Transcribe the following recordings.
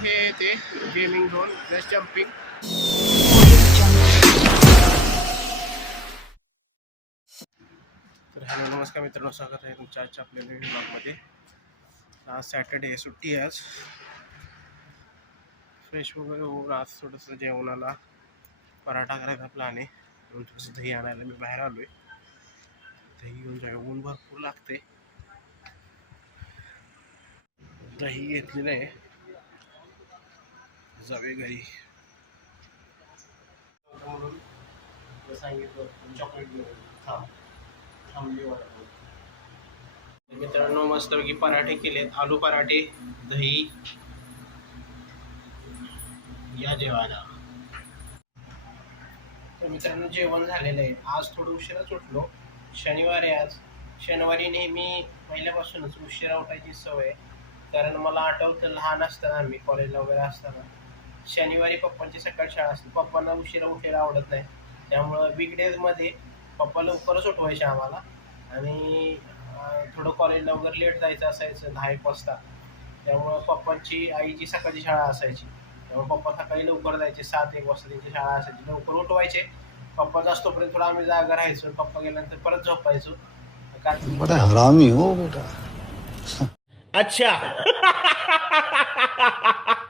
हे ते gaming zone plus jumping. तर हॅलो नमस्कार मित्रांनो, स्वागत आहे तुमच्या आजच्या आपल्या नवीन ब्लॉगमध्ये. आज सॅटर्डे, सुट्टी आहे. आज फ्रेश वगैरे होऊन आज थोडंसं जेवणाला पराठा करायचा प्लॅन आहे. म्हणून थोडंसं दही आणायला मी बाहेर आलो आहे. दही घेऊन जाऊया, ऊन भरपूर लागते. दही घेतलेलं आहे, जावे घरी. म्हणून सांगितलं चॉकलेट घेऊन मित्रांनो, मस्तपैकी पराठे केलेत, आलू पराठे, दही. या जेवायला. तर मित्रांनो, जेवण झालेलं आहे. आज थोडं उशिराच उठलो. शनिवार आहे आज. शनिवारी नेहमी पहिल्यापासूनच उशिरा उठायची सवय आहे. कारण मला आठवतं लहान असताना, आम्ही कॉलेजला वगैरे असताना शनिवारी पप्पांची सकाळ शाळा असते. पप्पांना उशिरा उठायला आवडत नाही, त्यामुळं वीकडेजमध्ये पप्पा लवकरच उठवायचे आम्हाला. आणि थोडं कॉलेजला वगैरे लेट जायचं असायचं 10-1 वाजता. त्यामुळं पप्पांची आईची सकाळची शाळा असायची, त्यामुळे पप्पा सकाळी लवकर जायचे. 7-1 वाजता त्यांची शाळा असायची. लवकर उठवायचे. पप्पा जास्तोपर्यंत थोडं आम्ही जागा राहायचो. पप्पा गेल्यानंतर परत झोपायचो. बड़ा हरामी हो बेटा. अच्छा.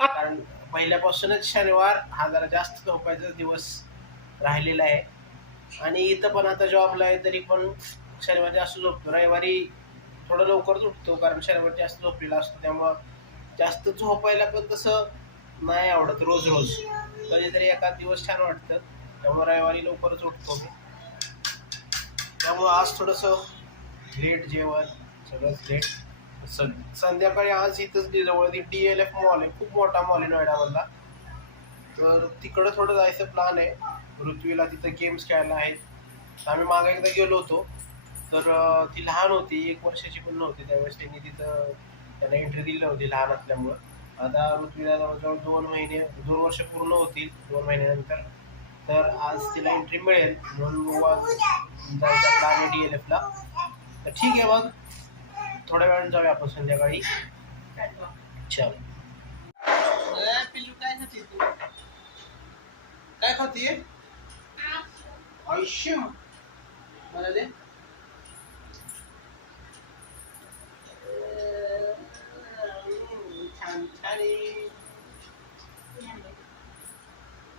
कारण पहिल्यापासूनच शनिवार हा जरा जास्त झोपायचा दिवस राहिलेला आहे. आणि इथं पण आता जॉबला आहे, तरी पण शनिवारी जास्त झोपतो. रविवारी थोडं लवकरच उठतो, कारण शनिवारी जास्त झोपलेला असतो. त्यामुळं जास्त झोपायला पण तसं नाही आवडत रोज रोज. कधीतरी एखाद दिवस छान वाटतं, त्यामुळे रविवारी लवकरच उठतो मी. त्यामुळं आज थोडंसं लेट जेवण, सगळंच लेट. संध्याकाळी आज इथंच जवळ DLF मॉल आहे, खूप मोठा मॉल आहे नोएडामधला. तर तिकडं थोडं जायचं प्लॅन आहे. पृथ्वीला तिथं गेम्स खेळायला आहेत. आम्ही मागे एकदा गेलो होतो, तर ती लहान होती, 1 वर्षाची पण नव्हती. त्यावेळेस त्यांनी तिथं त्यांना एंट्री दिली नव्हती लहान असल्यामुळं. आता पृथ्वीला जवळजवळ 2 वर्ष पूर्ण होतील 2 महिन्यानंतर. तर आज तिला एंट्री मिळेल, म्हणून जायचा प्लॅन आहे DLFला. तर ठीक आहे, मग थोड्या वेळाने जाऊया आपण संध्याकाळी. चल. पिल्लू काय खाते तू? काय खातीये? आयुष्यम मला दे. छान छान.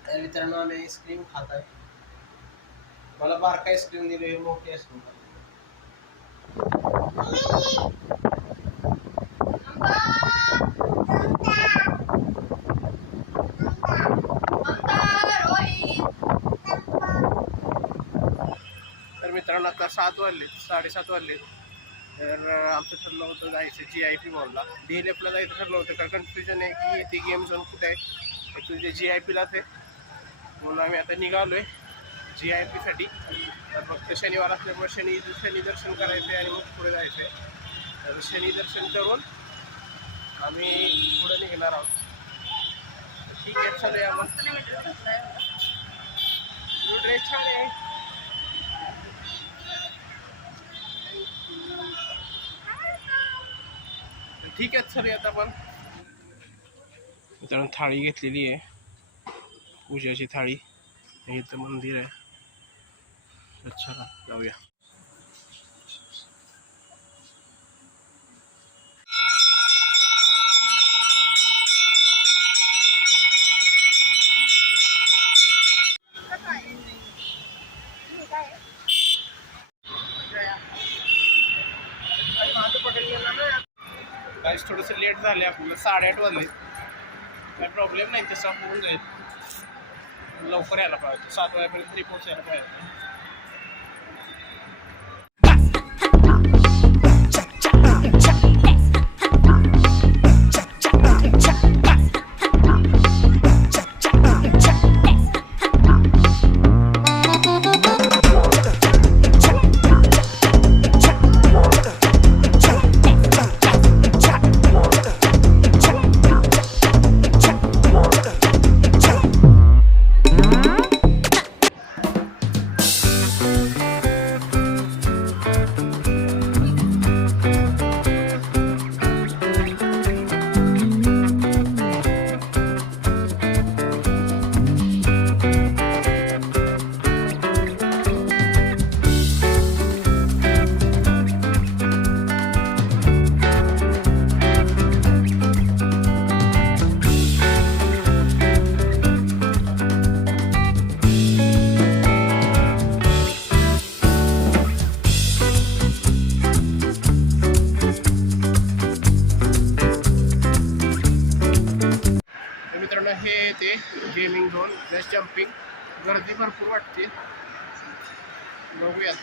तर मित्रांनो, आम्ही आईस्क्रीम खात आहे. मला बारका आईस्क्रीम दिली, हे मोठी आईस्क्रीम. तर मित्रांनो, आता 7 वाजले, 7:30 वाजले. तर आमचं ठरलं होतं जायचं GIP मॉलला. DLFला जायचं ठरलं होतं, कारण कन्फ्युजन आहे की ते गेम झोन कुठे आहे. ॲक्च्युली ते GIPलाच आहे, म्हणून आम्ही आता निघालो आहे GIPसाठी. तर फक्त शनिवार असल्यामुळे शनी दर्शन करायचं आहे आणि मग पुढे जायचं आहे. तर शनी दर्शन करून आम्ही पुढे निघणार आहोत. ठीक आहे, चालूया मग. ड्रेस छान आहे. ठीक आहे, चालूया आता आपण. मित्रांनो, थाळी घेतलेली आहे, पूजाची थाळी. इथं मंदिर आहे. अच्छा, जाऊया. काहीच थोडंसं लेट झाले आपल्याला, 8:30 वाजले. काही प्रॉब्लेम नाही, तसं होऊन जाईल. लवकर यायला पाहिजे, 7 वाजेपर्यंत तरी पोहोचायला पाहिजे. Swimming zone plus jumping. गर्दी भरपूर वाटते. बघूयात.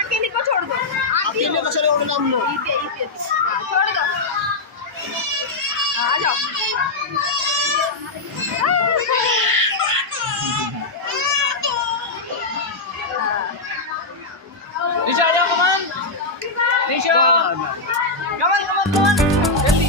अकेले को छोड़ दो. अकेले कशाला एवढं लांबलो? छोड़ दो. आ जाओ. Nisha, ayo, come on. Nisha, come on. Jल्दी.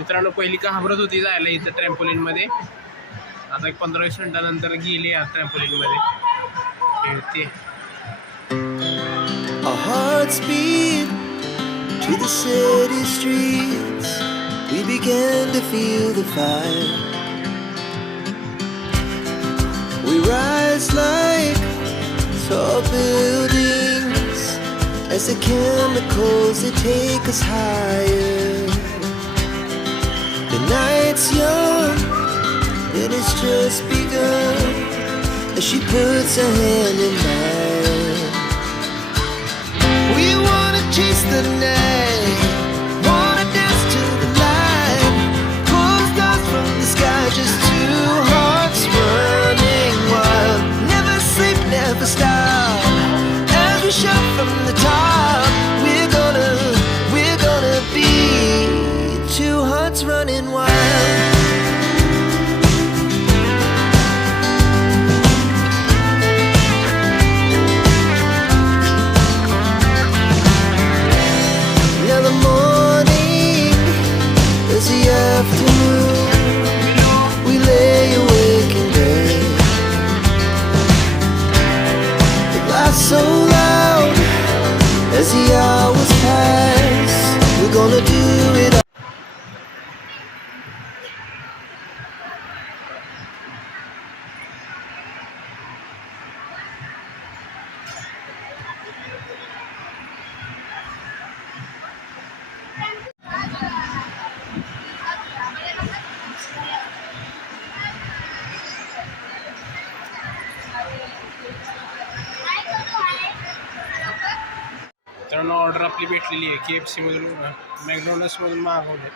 मित्रांनो, पहिली घाबरत होती जायला इथं ट्रॅम्पोलिनमध्ये. आता एक 15-20 मिनिटानंतर गेली या ट्रॅम्पोलिनमध्ये खेळते. Our hearts beat to the city streets. We began to feel the fire. We rise like tall buildings as the chemicals they take us higher. The night's young and it's just begun as she puts her hand in mine. We wanna chase the night, wanna dance to the light, pull stars from the sky, just two hearts running wild. Never sleep, never stop, as we shout from the top. We're gonna be two hearts running wild. Now the morning is the afternoon. We lay awake in bed. The laughs so loud as the hours pass. We're gonna do it all. मित्रांनो, order आपली भेटलेली आहे. KFC मधून, मॅकडॉनल्ड्समधून मागवले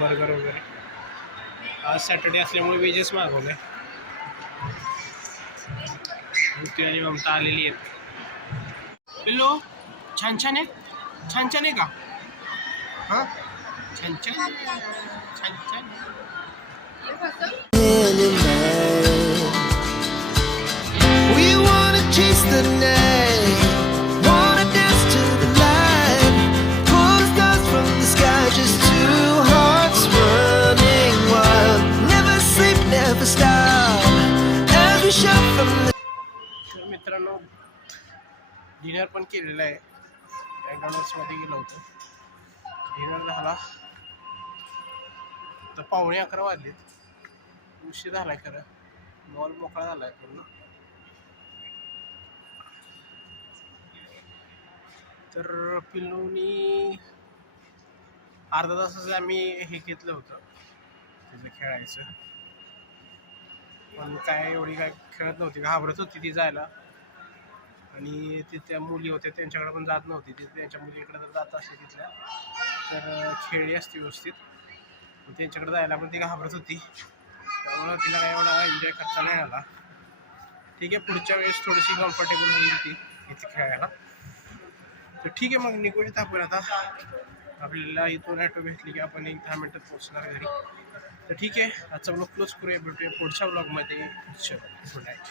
burger वगैरे. आज Saturday असल्यामुळे wedges मागवले. ऋतू आणि ममता आलेली आहेत. पिल्लो, छान छान आहे. छान छान आहे का? हां, छान छान छान छान. Hand in mine. We wanna chase the night, dinner पण केलेलं आहे. मॅकडॉनल्ड्समध्ये गेलो होतो. डिनर झाला तर 11:15 वाजलेत. उशीर झालाय खरं. मॉल मोकळा झालाय पूर्ण. तर पिल्लूनी अर्धा तासाचं आम्ही हे घेतलं होतं तिचं खेळायचं. पण काय एवढी काय खेळत नव्हती, घाबरत होती ती जायला. आणि तिथल्या मुली होत्या त्यांच्याकडे पण जात नव्हती. ती त्यांच्या मुलीकडे जर जात असते तिथल्या तर खेळली असते व्यवस्थित. त्यांच्याकडे जायला पण ती घाबरत होती, त्यामुळं तिला काय एवढा एन्जॉय करता नाही आला. ठीक आहे, पुढच्या वेळेस थोडीशी कम्फर्टेबल होईल ती इथे खेळायला. तर ठीक आहे, मग निघूयात आपण आता. आपल्याला इथून ॲटो भेटली की आपण 1-10 मिनटात पोहोचणार घरी. तर ठीक आहे, आजचा ब्लॉग क्लोज करूया. भेटूया पुढच्या ब्लॉगमध्ये. Good night.